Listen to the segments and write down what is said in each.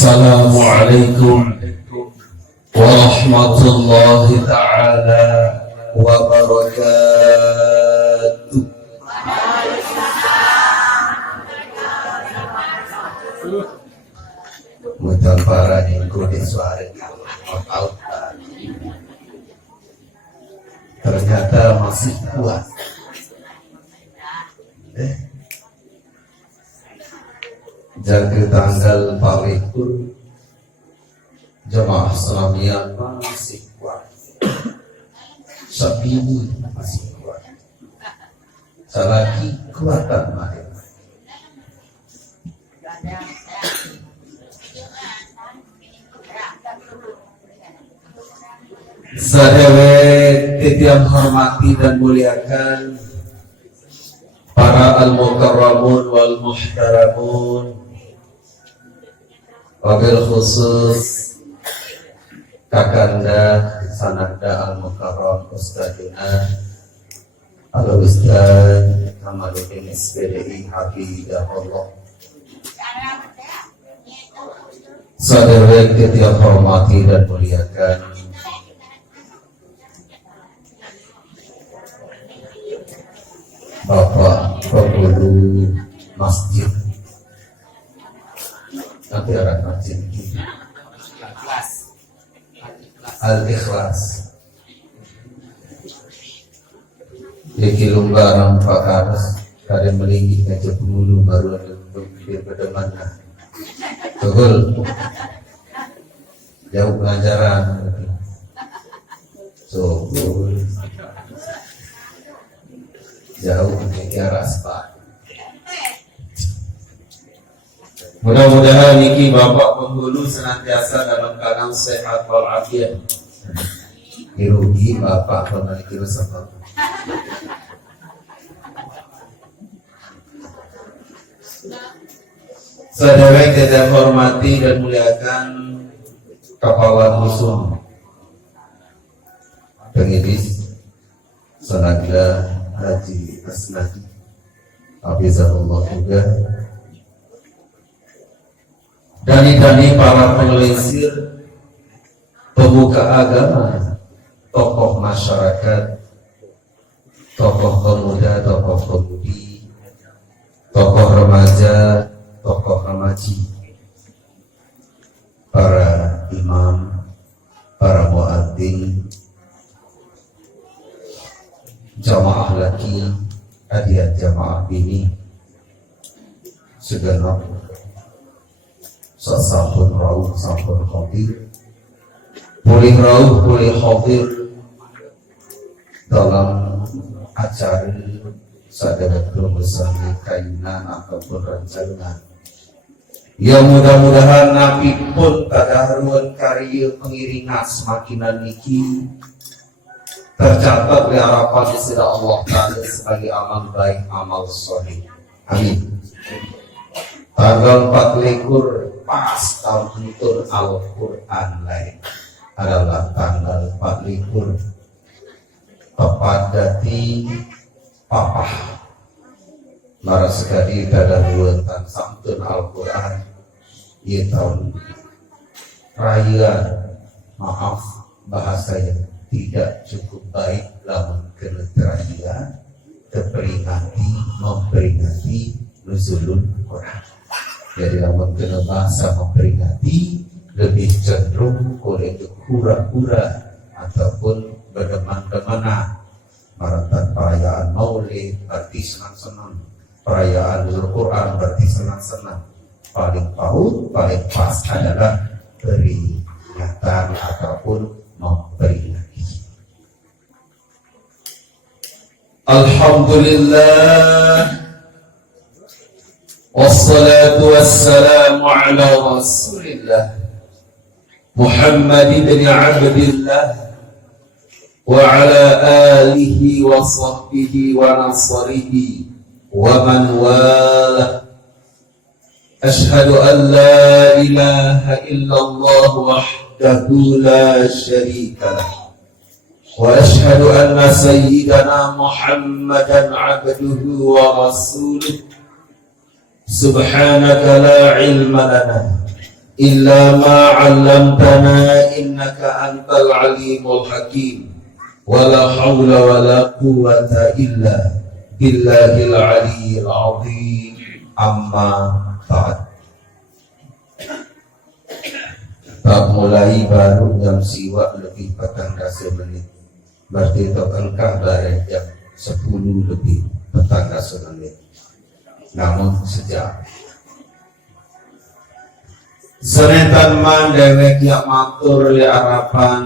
Assalamualaikum warahmatullahi ta'ala wabarakatuh. Mudah para minggu di suara ternyata masih kuat. Jaga tanggal palikur jamaah Islamiyah masih kuat, Sabini masih kuat, selagi kuatan mereka. Sadawet titiang hormati dan muliakan para al-mukarramun wal muhtaramun, wabil khusus kakanda sanada al-mukarram Ustadzuna Al-Ustadz Kamaluddin SPDI Hafidahullah. Sadawet titiang hormati dan muliakan Bapak Penghulu Masjid nanti arah masjid Al-Ikhlas Liki Lumbarang Pak Karas kadang melinggi ngajak penghulu baru ada untuk biar berdemana Tugul jauh pengajaran jauh ke arah spa. Mudah-mudahan niki Bapak Penghulu senantiasa dalam keadaan sehat walafiat. Dirugi Bapak memiliki resep. Saudara kita hormati dan muliakan Kepala Dusun Pengedis Sanada Haji Asnadi Hafizahullah juga, dani-dani para pengelesir, pemuka agama, tokoh masyarakat, tokoh pemuda, tokoh pemudi, tokoh remaja, tokoh remaji, para imam, para muadzin, jamaah laki, hadiah jamaah bini, segenap sasampun rauh sampun khadir, boleh rauh boleh khadir dalam acara sadaya bersama kainan ataupun rancangan. Ya mudah-mudahan nabi pun tadaruan karya pengiringan semakinan niki tercatat di harapan sida Allah Ta'ala sebagai amal baik, amal soleh. Amin. Tanggal 24 pas tahun tutur Al-Quran lain adalah tanggal 24 tepat dati papah mara sekali pada ruwetan samtun Al-Quran ia tahun raya, maaf bahasanya tidak cukup baik lamun kena teraya memperingati nuzulul Quran. Jadi lamun kena bahasa memperingati lebih cenderung oleh hura-hura ataupun berdeman-demanan maratan perayaan maulid berarti senang-senang, perayaan nuzul Quran berarti senang-senang. Paling paut, paling pas adalah peringatan ataupun memperingati. Alhamdulillah wassalatu wassalamu ala rasulillah Muhammad ibn Abdillah wa ala alihi wa sahbihi wa nasrihi wa man wala. Ashhadu an la ilaha illallah wahdahu la syarika lah وأشهد أن سيدنا محمدا عبده ورسوله سبحانك لا علم لنا illa ma 'allamtana innaka antal alimul hakim wala haula wala quwwata illa billahil aliyyil azim amma ba'd. Bab mulai baru jam siwak lebih 14 menit, berarti itu engkau dari jam 10 lebih 14 menit. Namun sejak senetan man dewek yang matur li harapan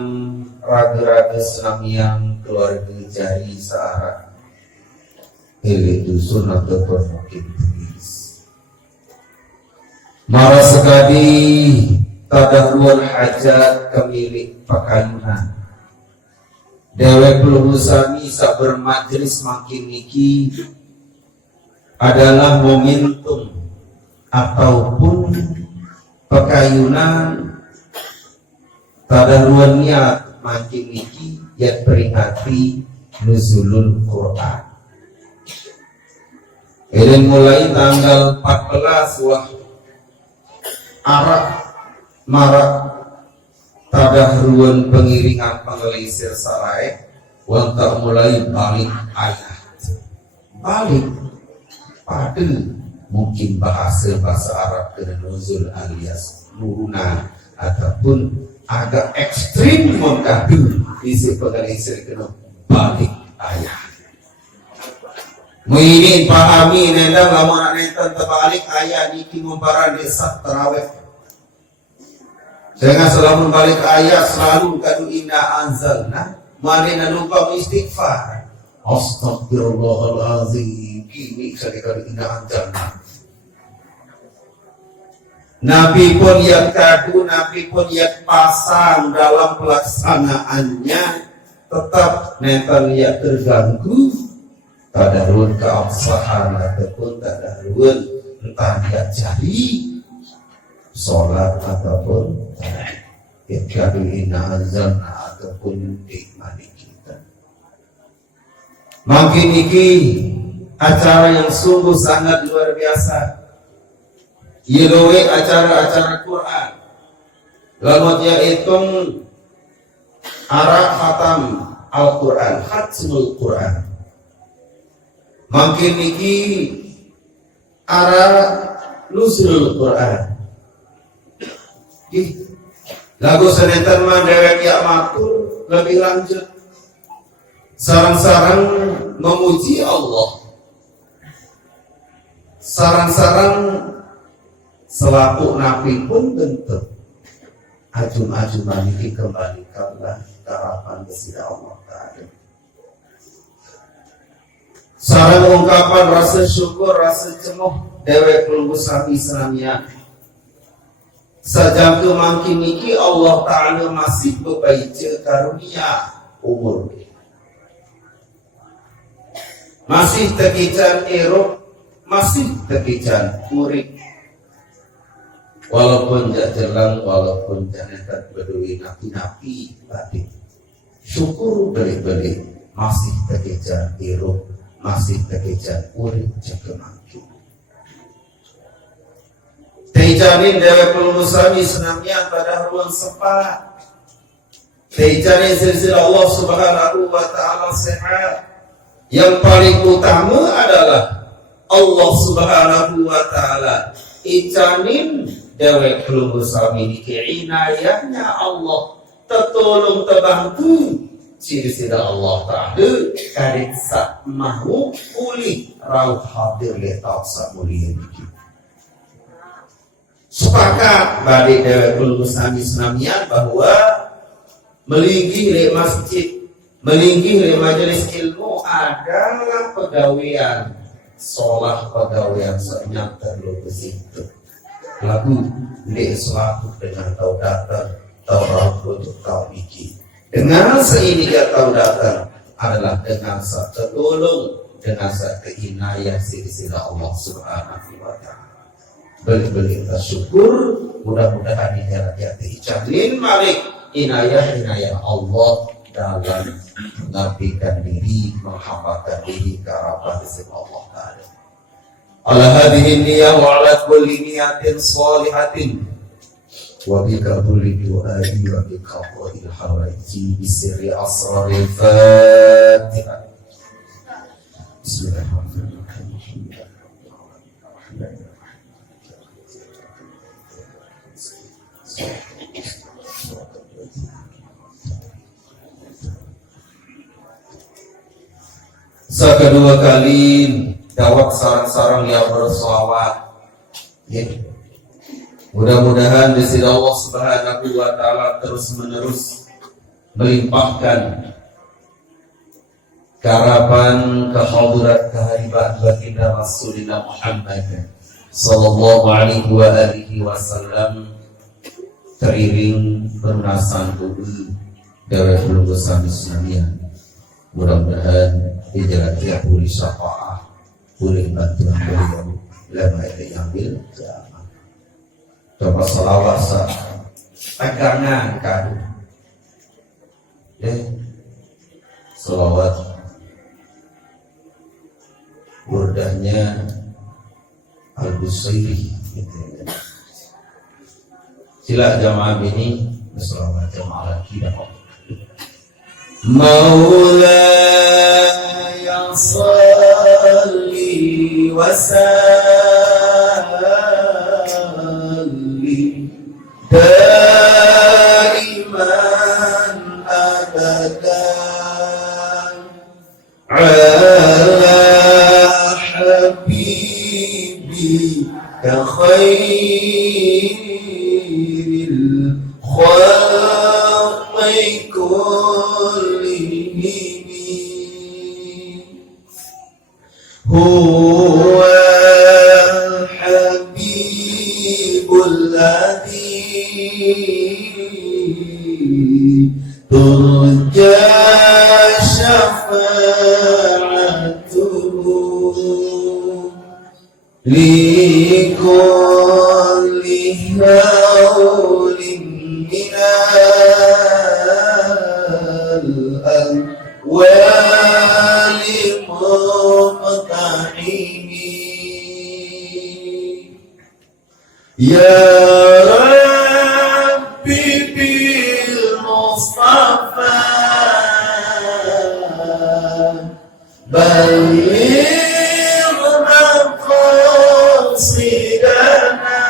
raga-raga senamiang keluarga jari searah ili dusun ataupun mungkin tulis mara sekali tadaruan hajat kemilik pakayunan dewek pelurusani sak bermajlis makin niki adalah momentum ataupun pakayunan tadaruan niat makin niki yang peringati nuzulul Quran. Ini mulai tanggal 14 wah arak marak tadaruan pengiringan pengelisir sarai untuk mulai balik ayat balik pada mungkin bahasa Arab dengan nuzul alias nurunan ataupun agak ekstrim mengkadu isi pengelisir kena balik ayat. Muinin pahami nendang lamun nenten terbalik ayat niki membaran desa terawih. Jangan selalu balik ayat selalu kadu inna anzalna manena lupa istighfar. Astagfirullahalazim kini sekali inna anzalna. Nabi pun yang kadu, Nabi pun yang pasang dalam pelaksanaannya tetap nenten yang terganggu tadarun keabsahan ataupun tadarun entah dia jadi sholat ataupun kadu inna anzalna ataupun nikmati kita. Makin iki acara yang sungguh sangat luar biasa. Yelowe acara-acara Quran. Lalu dia hitung arah khatam Al-Quran, khatmul Quran. Makin niki arah nuzulul Quran. Lagu senetan mah dewek ya matur lebih lanjut. Sarang-sarang memuji Allah. Sarang-sarang selaku nabi pun tentu ajum-ajuman ini kembalikanlah harapan kepada Allah Ta'ala. Sarang ungkapan rasa syukur, rasa cemoh dewek pelunggu sami senamnya sajam ke mangkin niki Allah Ta'ala masih berbaica karunia umur masih tekican erok, masih tekican murid. Walaupun jak jelang, walaupun jangan berdui napi-napi tadi, syukur beri-beri masih terkejar hirup, masih terkejar urip jaga mangkin. Tejanin dewa pelurusani senamnya pada ruang sempat. Tejanin silsilah Allah Subhanahu wa Ta'ala sehat. Yang paling utama adalah Allah Subhanahu wa Ta'ala. Ijanin dewek pelunggu sami niki inayahnya Allah tertolong terbantu silsilah Allah Ta'ala karik sak mahu pulih rauh hadir letak sak mulia niki sepakat balik dewek pelunggu sami senamian bahwa melinggih le masjid melinggih le majelis ilmu adalah pegawaian sholat pegawaian senyap terlalu besitu lagu li selaku dengan tau datang tau rabu untuk tau iki dengan seiniga tau datang adalah dengan tertolong dengan keinayah silsilah Allah Subhanahu wa Ta'ala. Beli-beli kita syukur mudah-mudahan ini hati icamin malik inayah Allah dalam mengabdikan diri menghambakan diri ke harapan Allah Ta'ala. Ala hadhihi niyah wa ala kulli niyatin shalihatin وبقبول الدعاء وبقضاء الحوائج بسر أسرار الفاتحة. بسم الله الرحمن الرحيم. Sekedua kali dawat sarang-sarang yang bersolawat. Mudah-mudahan di sisi Allah Subhanahu wa taala terus menerus melimpahkan keharapan kehadirat kehadiran baginda Rasulullah Muhammad sallallahu alaihi wa alihi wasallam teriring perunasan tubuh dari belum sami sunamian. Mudah-mudahan dijalankan pulih syafaat, pulih bantuan beliau lama yang bil coba salawat pegangan kan salawat burdahnya Al-Busairi gitu. Sila jamaah ini salawat jamaah lagi Maulaya salli wa salli daiman abadan ala habibika khairil khalqi هو الحبيب الذي ترجى شفاعته لكل هول من الأهوال يا ربي بالمصطفى بلغ مقاصدنا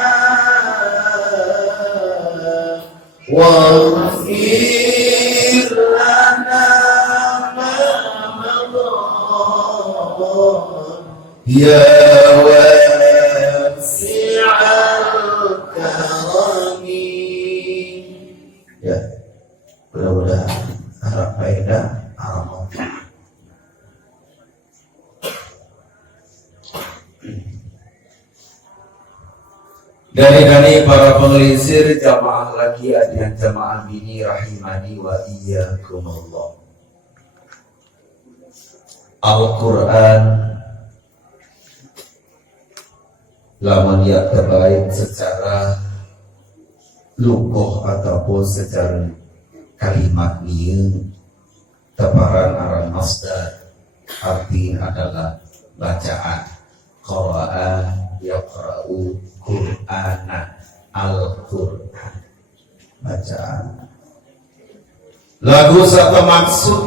واغفر لنا ما مضى يا mudah-mudahan harap faedah amal. Dari para pengelisir jamaah lagi adian jamaah bini rahimani wa iyyakumullah. Al-Quran lamun ya terbaik secara lukoh ataupun secara kalimat ini teparan aran masdar artinya adalah bacaan qara'a yaqra'u qur'ana al-Qur'an bacaan lagu satu maksud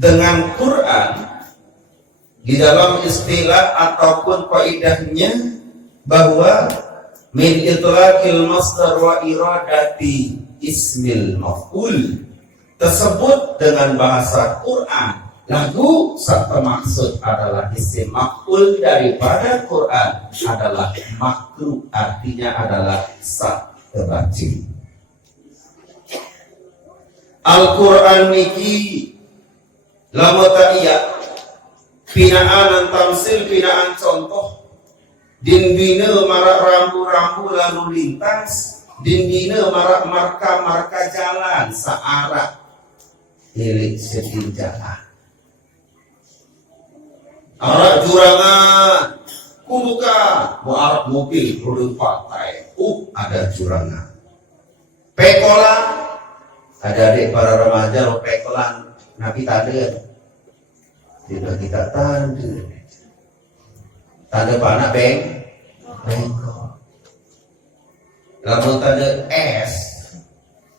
dengan Quran di dalam istilah ataupun kaidahnya bahwa min itlaqil masdar wa iradati ismil maf'ul tersebut dengan bahasa Quran lagu satu maksud adalah isim maf'ul daripada Quran adalah makruh artinya adalah sak terbaca. Al-Quran niki lamun iya pinaan tamsil pinaan contoh dindina marak rambu-rambu lalu lintas dindina marak marka-marka jalan searah milik setinjaan arah jurangan kubuka muarah mobil produk partai ada jurangan pekolan ada adik para remaja lo pekolan nabi tanda tidak kita tanda panah bengkok lamun tanda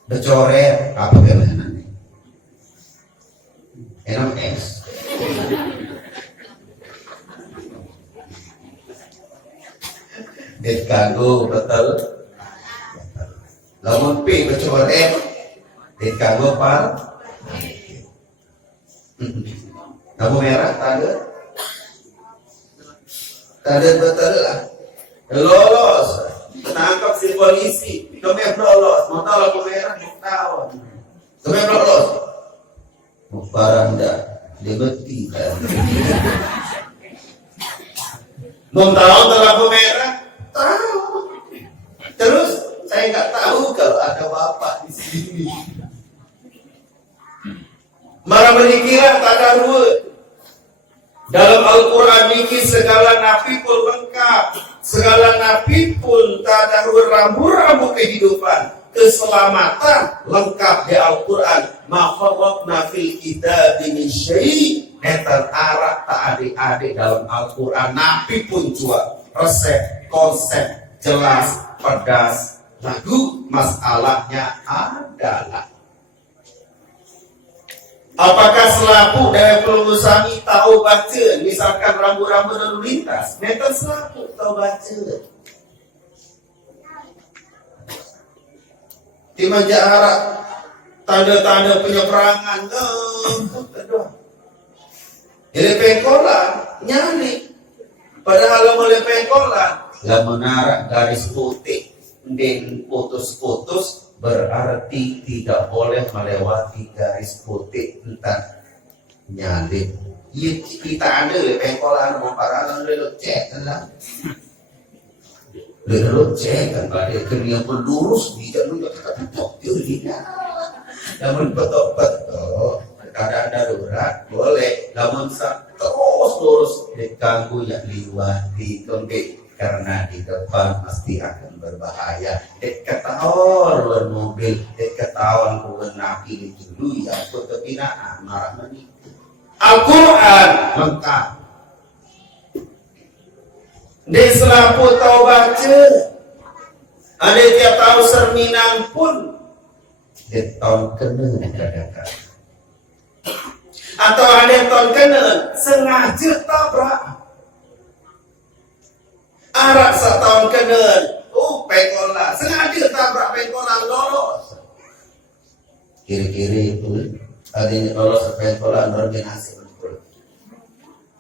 Becoret apa gimana? Enam X. Ditkago betul. Lamun P becoret, ditkago par. Lampu merah tanda betul lah. Lolos, tangkap si polisi. Kami lolos, mau tahu lampu merah, mau tahu. Kami lolos. Paranda dibeti kan. Mau tahu lampu merah? Tahu. Terus saya nggak tahu kalau ada bapak di sini. Mara menikira tadarus. Dalam Al-Quran ini segala nabi pun lengkap. Segala nabi pun tadarus rambu-rambu kehidupan. Keselamatan lengkap di Al-Quran. Ma farratna fil kitabi min syai'. Netan arah tak adik-adik dalam Al-Quran. Nabi pun juga resep, konsep jelas, pedas. Lalu masalahnya adalah apakah selaku dari pelungusami tahu baca, misalkan rambu-rambu lalu lintas, mereka selaku tahu baca. Di Arab tanda-tanda penyeberangan, jadi pengkolan nyali. Padahal mulai pengkolan, lah menarik garis putih, dan putus-putus. Berarti tidak boleh melewati garis putih entah nyalip. Ya, kita ada pengkolan mau paralan lelok cek lah. Lelok cek kan pada kena berlurus tidak lu kata betok dirinya. Namun betok-betok kadang darurat boleh. Namun terus lurus diganggu yang liwati kembali. Karena di depan pasti akan berbahaya. Ketahuan mobil, ketahuan nabi dulu ya kepinaan marah menipu. Al-Quran lengkap. Di selapu tahu baca, ada tiap tahu serminang pun di tahun kena kadang-kadang. Atau ada tahun kena sengaja tabrak. Arak setahun kena, pengkolan, sengaja tabrak pengkolan lolos. Kiri-kiri itu, adanya lolos pengkolan organisasi betul.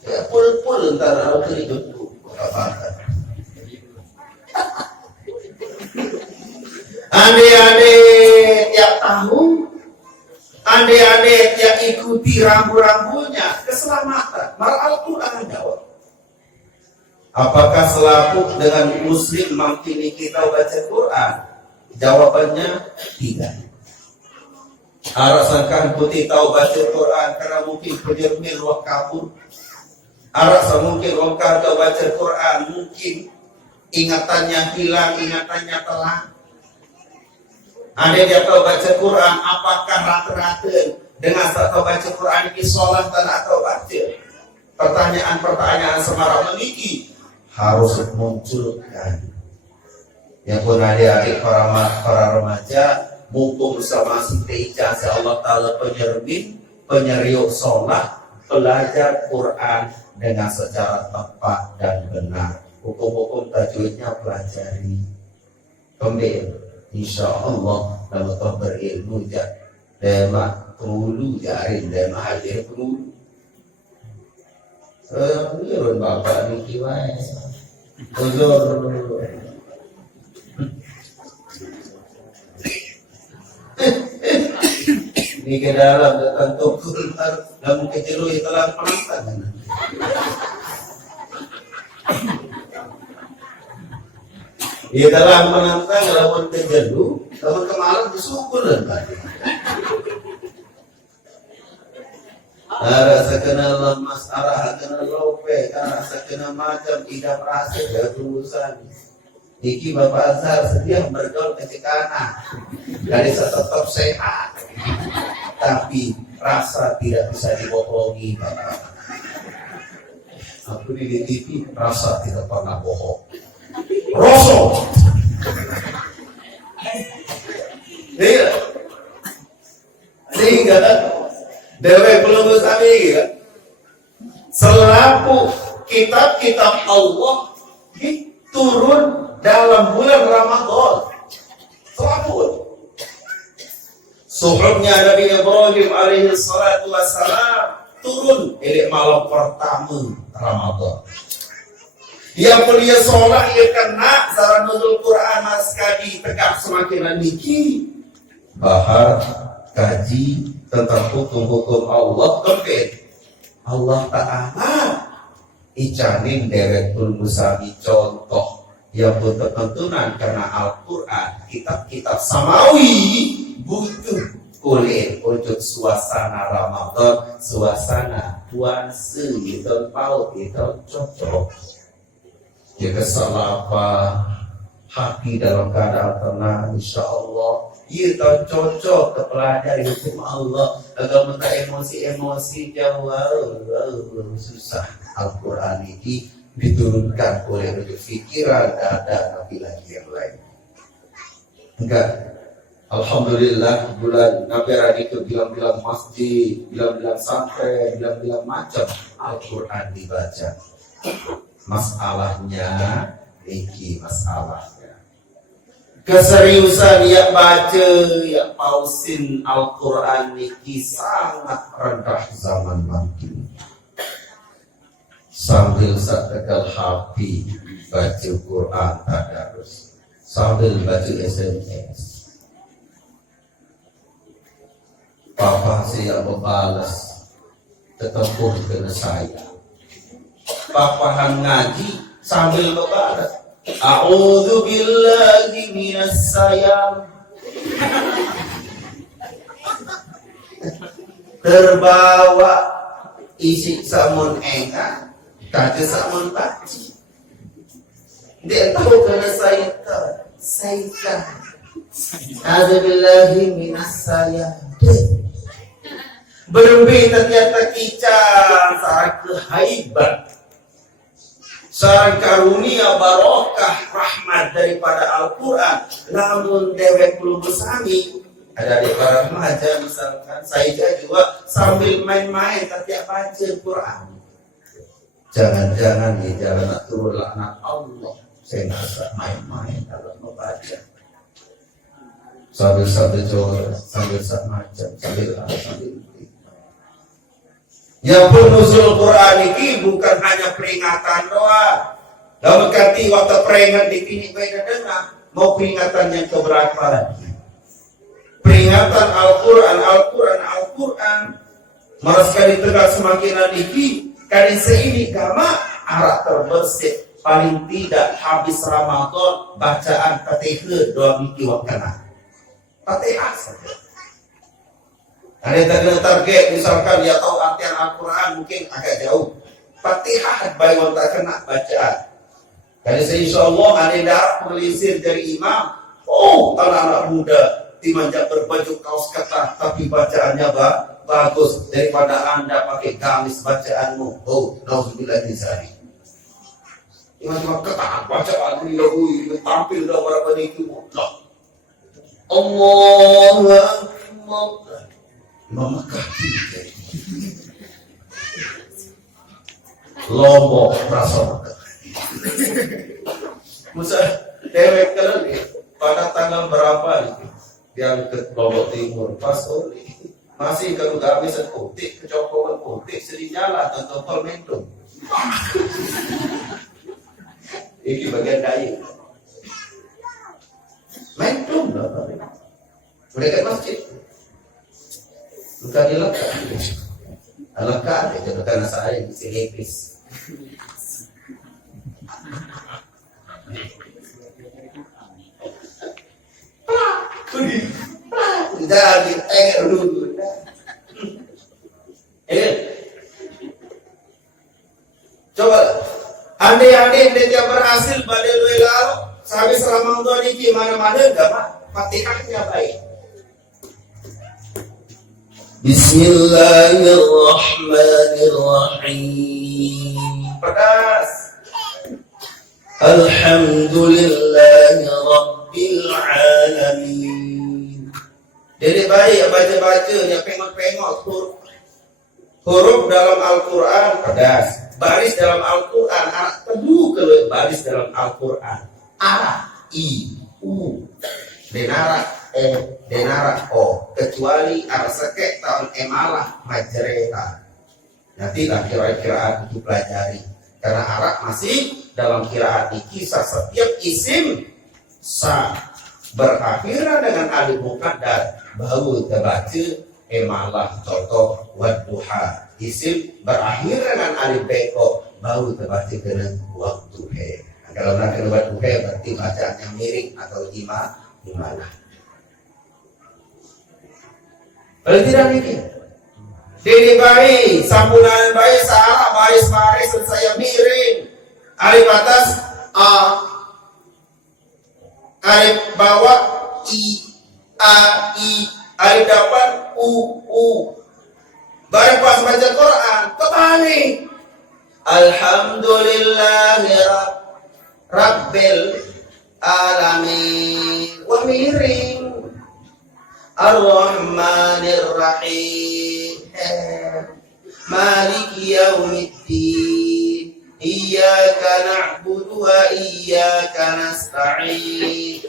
Ya pul entar aku kiri betul, apa-apa. Ande-ande tiap tahun, ande-ande tiap ikuti rambu-rambunya, keselamatan. Marah Al-Quran jawab. Apakah selaku dengan muslim mampini kita baca Quran? Jawabannya tidak. Arasakan putih tahu baca Quran karena mungkin penjermin ruang kabur. Arasa mungkin ruang kabur baca Quran mungkin ingatannya hilang, ingatannya telah. Ada dia tahu baca Quran, apakah rata-rata dengan tahu baca Quran ini sholat dan atau baca? Pertanyaan-pertanyaan semarang memiliki harus munculkan. Yang pun adik-adik para remaja mumpung sama si ijazah Allah Ta'ala penyeriuk sholat, belajar Quran dengan secara tepat dan benar. Hukum-hukum tajwidnya pelajari. Kemudian insya Allah dalam berilmu dema penghulu jarin dema hadir penghulu. Menurut bapak Niki wae. Ulur. Di ke dalam datang tukul dalam kecil itu telah penantang. Di dalam penantang lawan kejelu, lawan kemarin disukul dan tadi. Rasa kenal lemas, arah kenal lope, rasa kenal macam tidak merasa ketulusan. Niki Bapak Azhar sedia bergaul kecekana dari tetap sehat, tapi rasa tidak bisa dibohongi Bapak. Aku di TV rasa tidak pernah bohong. Rosok. Iya, ya. Selaku kitab-kitab Allah turun dalam bulan Ramadan. Selaku suhufnya Nabi Ibrahim alaihi salatu wassalam turun di malam pertama Ramadan. Yang mulia sholat ia kena saran nuzul Quran sekali tegak semakin niki bahar kaji tentang hukum-hukum Allah kembali Allah Ta'ala icanin deretul musami contoh yang bertentunan karena Al-Quran kitab-kitab samawi butuh kulit untuk suasana Ramadan, suasana puasa itu paut itu cocok. Jika salah apa hati dalam keadaan tenang, insya Allah ia cocok kepelajari hukum Allah. Agak minta emosi jauh susah. Al-Quran ini diturunkan oleh pikiran ada nabi lagi yang lain. Enggak. Alhamdulillah bulan Nabi itu bilang-bilang masjid, bilang-bilang santri, bilang-bilang macam Al-Quran dibaca. Masalahnya iki masalahnya. Keseriusan yang baca, yang pausin Al-Quran ini sangat rendah zaman makin. Sambil tegal hati baca Quran tadarus, sambil baca SMS. Papa saya membalas ketempuh kena saya. Papa ngaji sambil membalas. A'udzu billahi minas sayang. Terbawa isi samun enggak, kaca samun baci. Dia tahu kena sayang. A'udzu billahi minas sayang. Berembi ternyata kicau sarang kehaibat, sarang karunia barokah rahmat daripada Al-Quran. Namun dewek belum bersami ada di para remaja misalkan saya juga sambil main-main setiap baca Quran. Jangan-jangan di jalan turun laknat Allah. Saya nggak main-main dalam membaca. Sambil jawab, sambil macam, sambil yang penuzul Quran ini bukan hanya peringatan doa. Dalam kati waktu peringatan di sini baik dengar. Mau peringatan yang keberapa lagi? Peringatan Al-Quran. Maras kali tegak semakin lagi. Kali seini kama arah terbersih. Paling tidak habis Ramadan bacaan Fatihah doa miki wakana. Fatihah saja. Ada yang target misalkan dia tahu artian Al-Quran mungkin agak jauh. Fatihah baik orang tak kena bacaan. Kali saya insya Allah ada darah melisir dari imam. Oh, anak-anak muda dimanjak berbaju kaos ketat tapi bacaannya bagus daripada anda pakai gamis bacaanmu. Oh, nauzubillah min dzalik. Imam ketat bacaan ini tampil dalam berapa niku. Allahu Akbar. Memekah Lombok rasa Musa dewek kalian pada tanggal berapa yang ke Lombok Timur pas masih kalau gak bisa putih kecokokan putih sedih nyala atau momentum ini bagian daya momentum mereka masjid bukan dilekat lekat itu bukan saya di silipis jadi dulu coba andai dia berhasil pada lalu sampai selama ini gimana-mana enggak pak Fatihahnya baik. Bismillahirrahmanirrahim. Pedas. Alhamdulillahi Rabbil Alamin. Jadi baik baca-baca yang pengok-pengok Huruf dalam Al-Quran pedas, baris dalam Al-Quran arak teduh ke baris dalam Al-Quran arak i u denara denara o, kecuali arak sekek tahun emalah majreta. Nanti lah kira-kira itu pelajari, karena arak masih dalam kiraat kisah setiap isim sa berakhiran dengan alif muqaddar baru terbaca emalah. Contoh wadduha, isim berakhir dengan alif beko baru terbaca kena waktu he. Kalau nak kena waktu he berarti bacaannya miring atau gimana. Kalau tidak mikir dini bayi sambunan bayi salah baris saya miring, alif atas a, alif bawah i, a i, alif depan u. Baru pas baca Quran kembali alhamdulillahi rabbil alamin wa miring ar-rahmanir rahim maliki yaumiddin iyyaka na'budu wa iyyaka nasta'in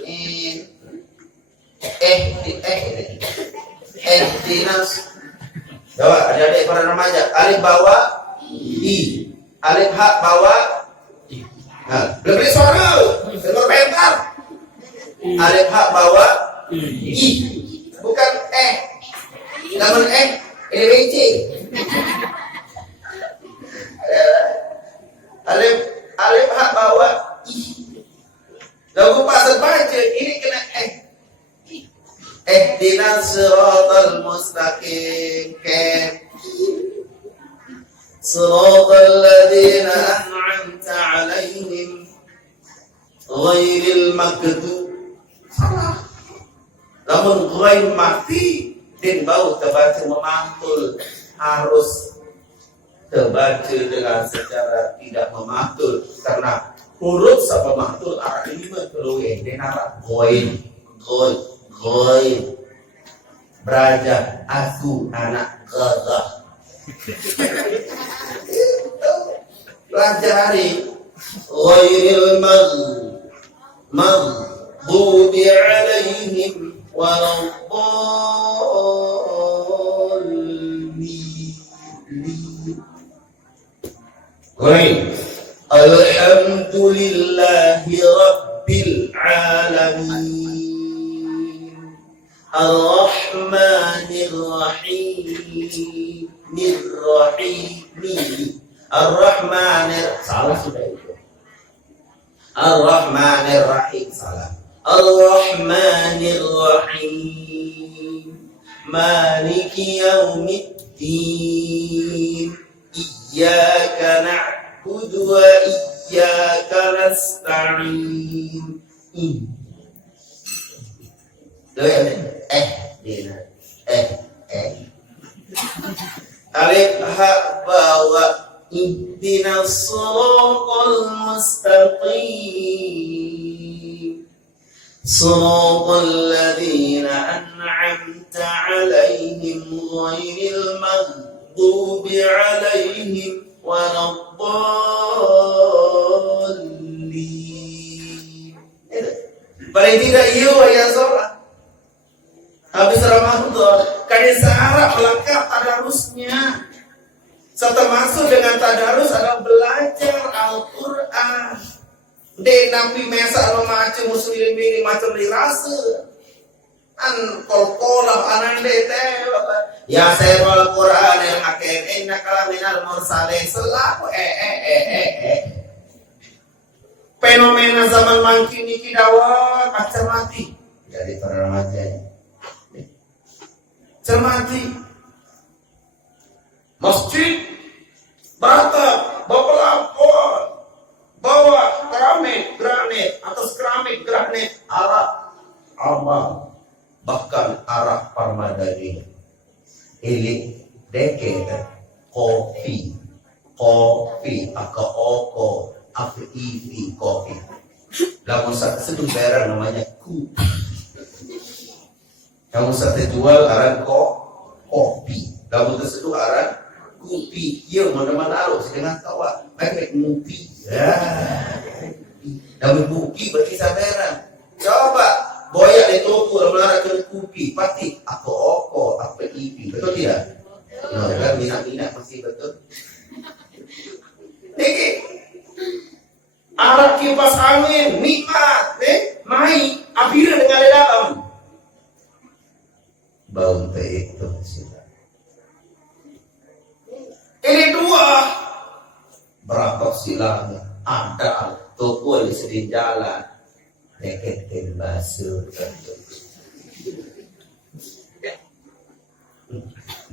ihdinas. Coba adik-adik para remaja, alif bawah i, alif hak bawah i. Nah, lebih suara, dengar pentar. Alif hak bawah i, bukan namun ini BC. Alif hak bawah i. Lagu pas baca ini kena ihdinas siratal mustaqim siratal ladzina an'amta 'alaihim ghairil maghdub. Salah. Namun ghair mati din bau terbaca memantul, harus terbaca dengan secara tidak memantul, karena huruf sama mantul arah ini keluar din arah ghair beraja aku anak gagah. Pelajari ghairil maghdubi alaihim waladdallin. Alhamdulillahi rabbil alamin ar-rahmanir rahim ar-rahmanir, salah sudah itu. Ar-rahmanir rahim, salah. Ar-rahmanir rahim maliki yaumiddin iyyaka na'budu wa iyyaka nasta'in. Alif hak bawah ihdinas siratal mustaqim siratal ladzina an'amta 'alaihim ghairil maghdubi 'alaihim waladdallin. Paling tidak iya ya sholat. Habis Ramadan, kadang Arab melengkap tadarusnya. Termasuk dengan tadarus adalah belajar Al-Quran. De nabi mesa membaca muslimin macam dirasa. Kolkolah anak teh. Ya saya Al-Quran yang hakim innaka minal mursalin selaku fenomena zaman mangkini kidawa cermati. Jadi para remaja cermati. Masjid beratap, bawa pelapor, bawa keramik granit atau keramik granit arah abang, bahkan arah Parmadani. Ini decade kopi oko afifi kopi. Lamun satu seduh barang namanya kamu satu jual aran kopi. Lamun terseduh aran kupi yo mana-mana lo setengah tawa pakai ngupi ya dan kupi berarti sabaran coba boyak di toko melara ke kupi pasti apa ipi betul tidak kan minat masih betul niki alat kipas angin nikmat mai apira dengan di dalam bau itu sila ini dua berapa silanya ada toko di sedi jalan deketin basur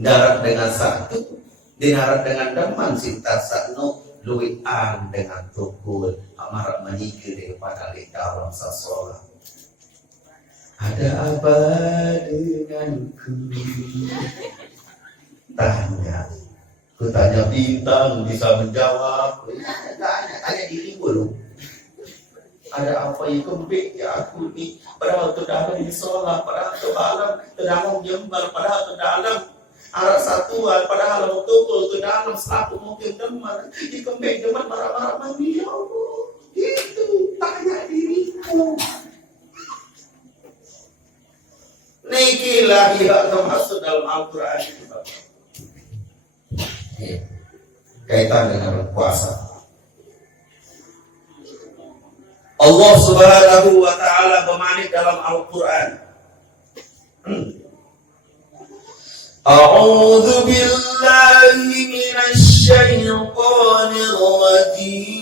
darat dengan satu dinarat dengan deman sinta sakno luian dengan tukul amarah menikir daripada dalam sasola ada apa denganku ku tanya bintang bisa menjawab tanya dirimu lu ada apa yang kembik ya aku ni padahal tu dalam di solat padahal tu dalam jembar padahal tu dalam arah satuan padahal betul tu dalam satu mungkin demar di kembik demar marah-marah mami ya Allah itu tanya dirimu nikilah yang termasuk dalam Al-Quran itu kaitan dengan puasa Allah Subhanahu wa ta'ala bermanik dalam Al-Quran A'udzu billahi minasy syaithanir rajim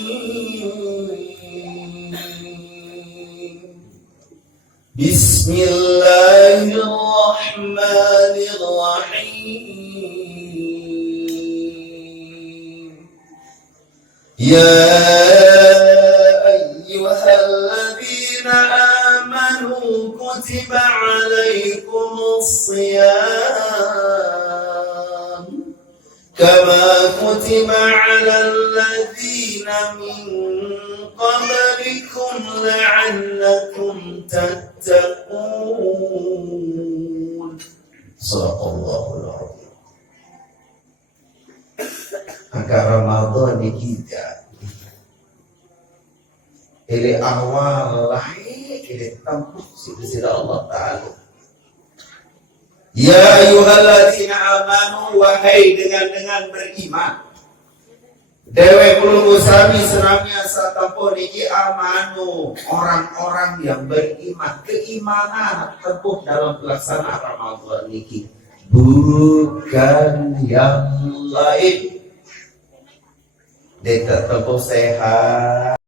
Bismillahirrahmanirrahim Ya ayyuhalladzina amanu kutiba alaikumus shiyam kama kutiba alal ladzina min qablikum la'allakum tattaqun. Shadaqallahul azim. Agar Ramadan kita ini awal lahir ini tempuh sisi Allah Ta'ala. Ya ayyuhalladzina amanu wahai dengan beriman. Dewe kulungu sami senamnya satampo niki amanu orang-orang yang beriman keimanan tempuh dalam pelaksanaan Ramadan niki bukan yang lain. Dia tempuh sehat.